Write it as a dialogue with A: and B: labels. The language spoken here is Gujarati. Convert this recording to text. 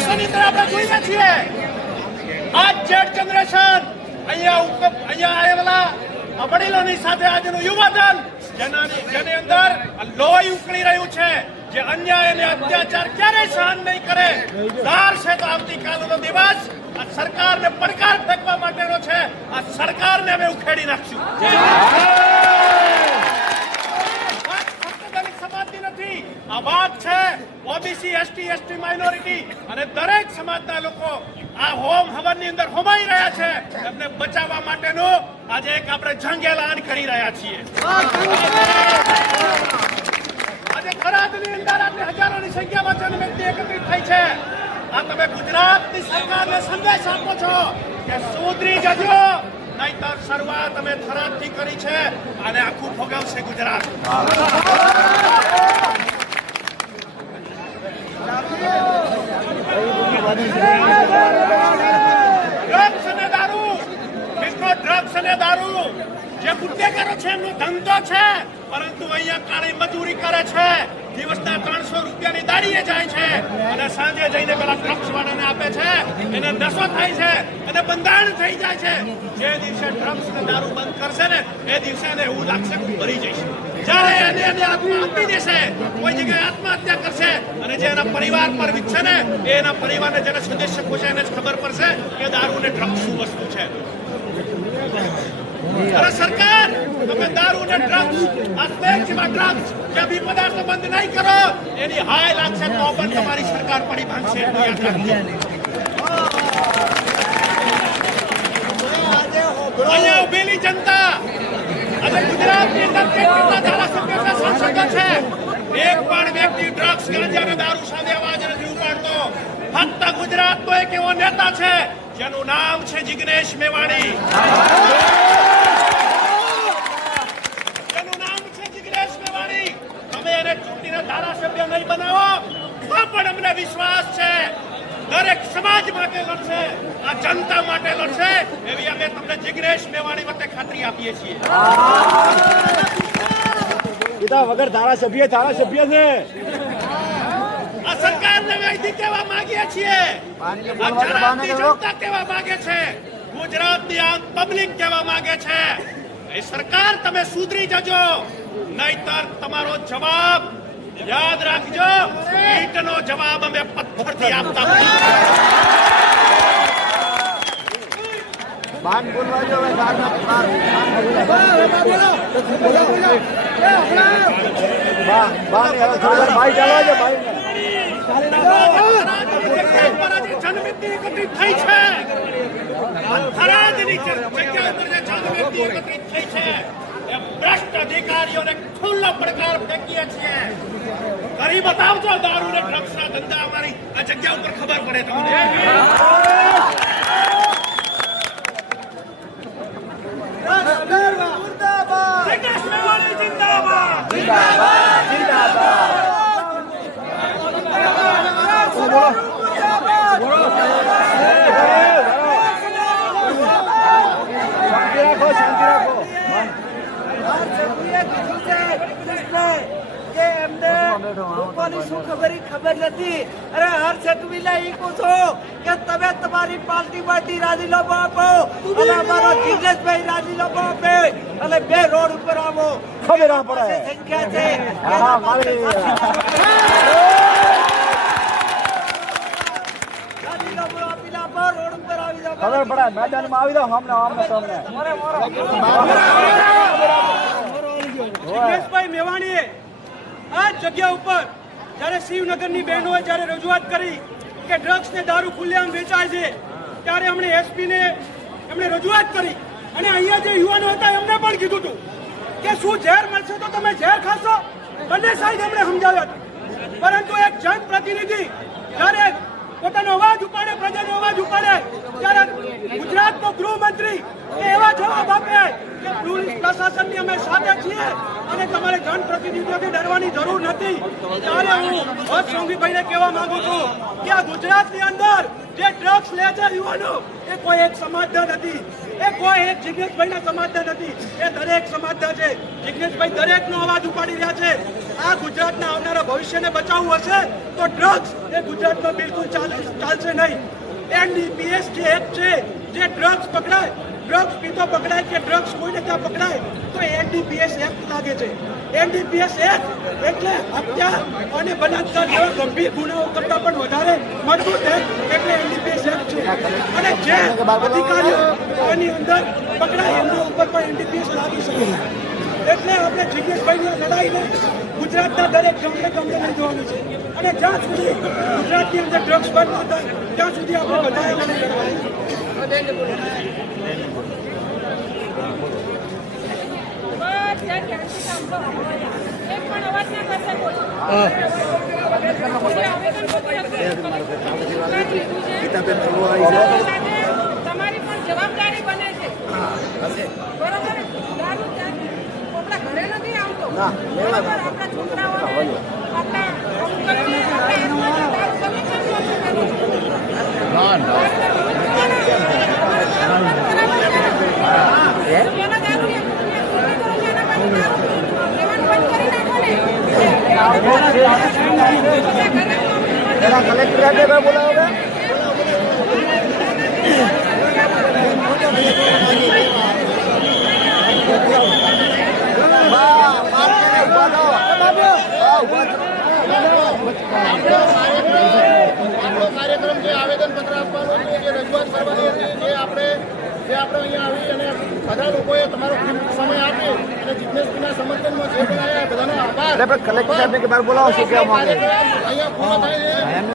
A: દેશોની અંદર આપણે જોઈએ છીએ. આ જેડ જનરેશન અહીંયા અહીંયા આવેલા વડીલોની સાથે આજનું યુવાધન, જેનાની જેની અંદર લોહી ઉકળી રહ્યું છે, જે અન્યાય અને અત્યાચાર ક્યારેય સહન નહીં કરે. ધાર છે તો આવતીકાલનો દિવસ આ સરકારને પડકાર ફેંકવા માટેનો છે. આ સરકારને અમે ઉખેડી નાખશું વાત ફક્ત દલિત સમાજની નથી આ વાત છે ઓબીસી એસટી એસટી માઇનોરિટી અને દરેક સમાજના લોકો આ હોમ હવનની અંદર હોમાઈ રહ્યા છે. એમને બચાવવા માટેનું આજે એક આપણે જંગ એલાન કરી રહ્યા છીએ. આજે થરાદની અંદર આજે હજારોની સંખ્યામાં જનવ્યક્તિ એકત્રિત થઈ છે. આ તમે ગુજરાતની સરકારને સંદેશ આપો છો કે સુધરી જજો, નહીતર શરૂઆત અમે થરાદથી કરી છે અને આખું ભોગવશે ગુજરાત. ડ્રગ્સ અને દારૂ. મિત્રો ડ્રગ્સ અને દારૂ. જે ગુનેગારો છે, એમનો ધંધો છે. પરંતુ અહીંયા કાળી મજૂરી કરે છે. દિવસના ત્રણસો રૂપિયાની દાડીએ જાય છે. અને સાંજે જઈને પેલા ડ્રગ્સ વાળાને આપે છે. એને નશો થાય છે અને બંધારણ થઈ જાય છે. જે દિવસે ડ્રગ્સ ને દારૂ બંધ કરશે ને, એ દિવસે એને એવું લાગશે હું મરી જઈશ. જ્યારે એને એને આત્મા આપી દેશે, કોઈ જગ્યાએ આત્મહત્યા કરશે અને જે એના પરિવાર પર છે ને, એ એના પરિવારને જેને સદસ્ય છે એને જ ખબર પડશે કે દારૂ ને ડ્રગ શું વસ્તુ છે. અરે સરકાર, તમે દારૂ ને ડ્રગ્સ આ ડ્રગ્સ કે બી પદાર્થ બંધ નહીં કરો, એની હાય લાગશે તો પણ તમારી સરકાર પડી ભાંગશે. અહીંયા ઉભેલી જનતા આજે ગુજરાતની અંદર કેટલા ધારાસભ્યો સાંસદો છે? એક પણ વ્યક્તિ ડ્રગ્સ ગાંજા અને દારૂ સામે અવાજ નથી ઉપાડતો. ફક્ત ગુજરાતનો એક એવો નેતા છે, જેનું નામ છે જિગ્નેશ મેવાણી. જેનું નામ છે જિગ્નેશ મેવાણી. તમે એને ચૂંટીને ધારાસભ્ય નહીં બનાવો, તો પણ અમને વિશ્વાસ છે. દરેક સમાજ માટે લડશે, આ જનતા માટે લડશે, એવી અમે તમને જિગ્નેશ મેવાણી વખતે ખાતરી આપીએ છીએ.
B: પિતા વગર ધારાસભ્ય ધારાસભ્ય છે.
A: આ સરકારને વૈધિક કહેવા માંગીએ છીએ. ગુજરાતની જનતા કહેવા માંગે છે. ગુજરાતની આ પબ્લિક કહેવા માંગે છે. એ સરકાર તમે સુધરી જજો. નહીતર તમારો જવાબ યાદ રાખજો. ઈંટનો જવાબ અમે પથ્થરથી આપતા
B: બાન બોલવા જો હવે બાર ના બાર બા બા ને હવે થોડી બાઈ ચાલવા
A: જનમિતિ એકત્રિત થઈ છે થરાદની જગ્યા ઉપર જે જનમિતિ એકત્રિત થઈ છે એ ભ્રષ્ટ અધિકારીઓને ખુલ્લો પડકાર ફેંકીએ છીએ કરી બતાવજો દારૂ ને ડ્રગ્સના ધંધા અમારી. આ જગ્યા ઉપર ખબર પડે તમને જિગ્નેશ મેવાણી જિંદાબાદ
B: શાંતિ રાખો શાંતિ રાખો
C: કે એમને લોકોની શું ખબર ઈ ખબર નથી અરે હર્ષ એકવીલા ઈ કહું છું કે તમે તમારી પાર્ટી માંથી રાજીનામું આપો. અને અમારો જિગ્નેશભાઈ રાજીનામું આપે. અને બે રોડ ઉપર આવો.
B: ખબર ના પડે.
C: સંખ્યા છે.
B: હા, મારી ખબર પડે મેદાનમાં આવી દો હમને હમને તમને
D: જિગ્નેશભાઈ મેવાણીએ આ જગ્યા ઉપર જ્યારે શિવનગરની બહેનોએ જ્યારે રજૂઆત કરી કે ડ્રગ્સ ને દારૂ ખુલ્લેઆમ વેચાય છે, ત્યારે એમણે એસપીને એમણે રજૂઆત કરી. અને અહીંયા જે યુવાનો હતા, એમને પણ કીધું હતું કે શું ઝેર મળશે તો તમે ઝેર ખાશો? બંને સાઈડ એમણે સમજાવ્યા પરંતુ એક જનપ્રતિનિધિ જ્યારે પોતાનો અવાજ ઉપાડે, પ્રજાનો અવાજ ઉપાડે. ત્યારે ગુજરાતનો ગૃહમંત્રી એવા જવાબ આપે કે પોલીસ પ્રશાસનની અમે સાથે છીએ અને તમારે જનપ્રતિનિધિઓથી ડરવાની જરૂર નથી. ત્યારે હું હર્ષ સોંગીભાઈને કહેવા માંગુ છું કે આ ગુજરાતની અંદર જે ડ્રગ્સ લે છે યુવાનો, એ કોઈ એક સમાજના નથી. એ કોઈ એક જિજ્ઞેશભાઈના સમાજના નથી, એ દરેક સમાજના છે. જિજ્ઞેશભાઈ દરેકનો અવાજ ઉપાડી રહ્યા છે. આ ગુજરાતના આવનારા ભવિષ્યને બચાવવું હશે તો ડ્રગ્સ એ ગુજરાતમાં બિલકુલ ચાલે- ચાલશે નહીં. એનડીપીએસ જે એપ છે, જે ડ્રગ્સ પકડાય ડ્રગ્સ પીતો પકડાય કે ડ્રગ્સ કોઈને ત્યાં પકડાય, તો એનડીપીએસ એક્ટ લાગે છે. એનડીપીએસ એક્ટ એટલે હત્યા અને બલાત્કાર જેવા ગંભીર ગુનાઓ કરતા પણ વધારે મજબૂત એક્ટ એટલે એનડીપીએસ એક્ટ છે. અને જે અધિકારીઓ એની અંદર પકડાય, એમના ઉપર પણ એનડીપીએસ લાગી શકે એટલે આપણે જિજ્ઞેશભાઈની લડાઈને ગુજરાતના દરેક ગામડે ગામડે લઈ જવાનું છે. અને જ્યાં સુધી ગુજરાતની અંદર ડ્રગ્સ બંધ ન થાય, ત્યાં સુધી આપણે બધાએ લડાઈ
E: તમારી પણ જવાબદારી બને છે. બરોબર? દારૂ આપણા ઘરે નથી આવતો. બરોબર? આપણા છોકરાઓને આપણા અંકલને આપણા હેરમાને દારૂ તમે કેમ લો છો બેનો? દારૂને વિરોધ કરવાનો છે. તમારે દારૂ બંધ કરાવવાનો છે. જેના દારૂ લે, એ વિરોધ કરો છો, એના માટે દારૂ લેવાનું બંધ કરી નાખો ને. આપણા ઘરે તો
B: એના કલેક્ટર આગળ બોલાવો કે?
F: આપણો કાર્યક્રમ જે આવેદનપત્ર આપવાનો છે જે રજૂઆત કરવાની હતી જે આપણે જે આપણે અહીંયા આવી અને બધા લોકોએ તમારો સમય આપી અને જિજ્ઞેશભાઈના સમર્થનમાં જે પણ આવ્યા બધાનો આભાર.
B: કલેક્ટર સાહેબને કે બહાર બોલાવો શું કહેવા માંગે?
F: અહીંયા પૂરો થાય